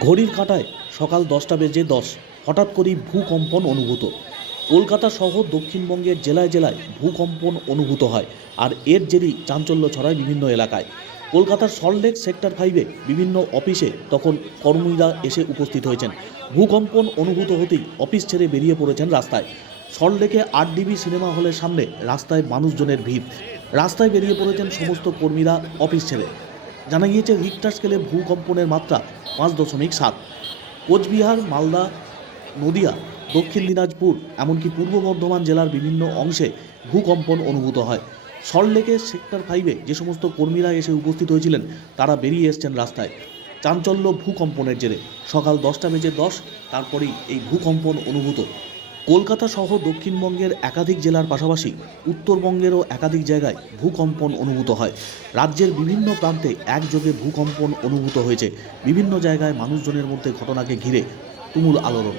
ঘড়ির কাঁটায় সকাল দশটা বেজে দশ, হঠাৎ করেই ভূকম্পন অনুভূত। কলকাতা সহ দক্ষিণবঙ্গের জেলায় জেলায় ভূকম্পন অনুভূত হয়, আর এর জেরেই চাঞ্চল্য ছড়ায় বিভিন্ন এলাকায়। কলকাতার সল্টলেক সেক্টর ফাইভে বিভিন্ন অফিসে তখন কর্মীরা এসে উপস্থিত হয়েছেন। ভূকম্পন অনুভূত হতেই অফিস ছেড়ে বেরিয়ে পড়েছেন রাস্তায়। সল্টলেকে আট ডিবি সিনেমা হলের সামনে রাস্তায় মানুষজনের ভিড়। রাস্তায় বেরিয়ে পড়েছেন সমস্ত কর্মীরা অফিস ছেড়ে। জানা গিয়েছে রিক্টার স্কেলে ভূকম্পনের মাত্রা পাঁচ দশমিক সাত। কোচবিহার, মালদা, নদিয়া, দক্ষিণ দিনাজপুর, এমনকি পূর্ব বর্ধমান জেলার বিভিন্ন অংশে ভূকম্পন অনুভূত হয়। সল্টলেকের সেক্টর ফাইভে যে সমস্ত কর্মীরা এসে উপস্থিত হয়েছিলেন, তারা বেরিয়ে এসছেন রাস্তায়। চাঞ্চল্য ভূকম্পনের জেরে। সকাল দশটা বেজে দশ, তারপরেই এই ভূকম্পন অনুভূত। কলকাতা সহ দক্ষিণবঙ্গের একাধিক জেলার পাশাপাশি উত্তরবঙ্গেরও একাধিক জায়গায় ভূকম্পন অনুভূত হয়। রাজ্যের বিভিন্ন প্রান্তে একযোগে ভূকম্পন অনুভূত হয়েছে। বিভিন্ন জায়গায় মানুষজনের মধ্যে ঘটনাকে ঘিরে তুমুল আলোড়ন।